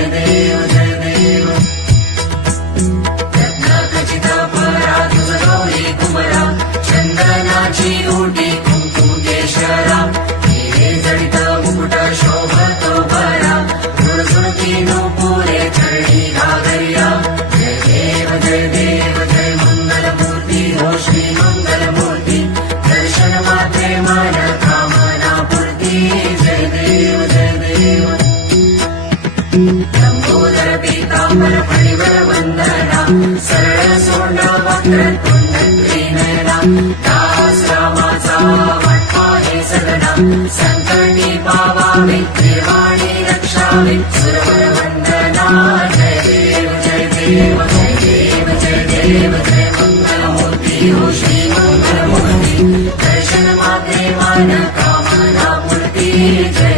जय देव जय देव रत्नाखचित परा तुझरोई कुमरा चंदनाची ओटी कुंकुम केशरा हिरे जडित मुकुट शोभतो भरा झुळझुळती नूपुरे चरणी घागरिया जय देव जय मंगलमूर्ती हो श्री मंगलमूर्ती दर्शन मात्रे मन कामना पूर्ती जय देव जय देव लंबोदर पीतांबर फणिवर वंदना सरळ सोंड वक्र कुंडली नयना दास रामाचा वाटपा हे सगळा संकटी पावावे देवाणी रक्षावे सुरवर वंदना जय देव जय देव जय देव जय देव जय मंगलमूर्ती हो श्री मंगलमूर्ती दर्शन मात्रे मन कामना पूर्ती जय